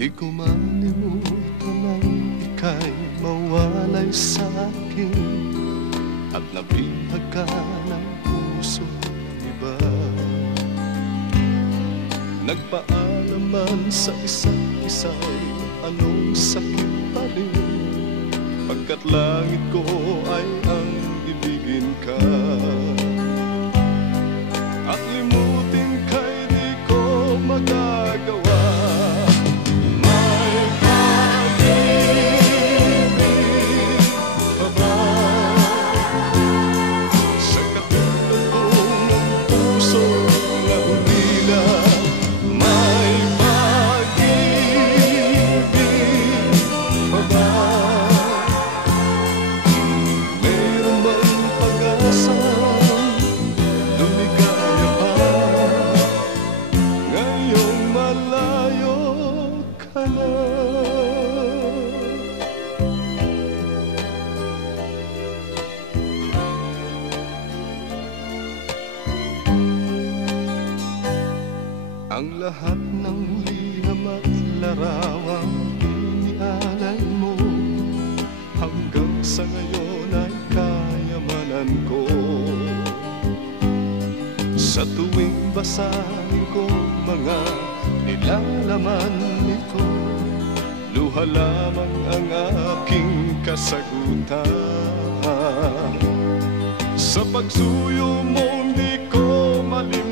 Di ko malimutan nang ika'y mawalay sa akin at nabihag ka ng puso ng iba. Nagpaalaman sa isa't isa'y anong sakit pa rin, pagkat langit ko ay ang ibigin ka. At limutin ka'y di ko magagawa. Ang lahat ng liham at larawang inialay mo, hanggang sa ngayon ay kayamanan ko. Sa tuwing basahin ko mga nilalaman nito, luha lamang ang aking kasagutan. Sa pagsuyo mo hindi ko malimit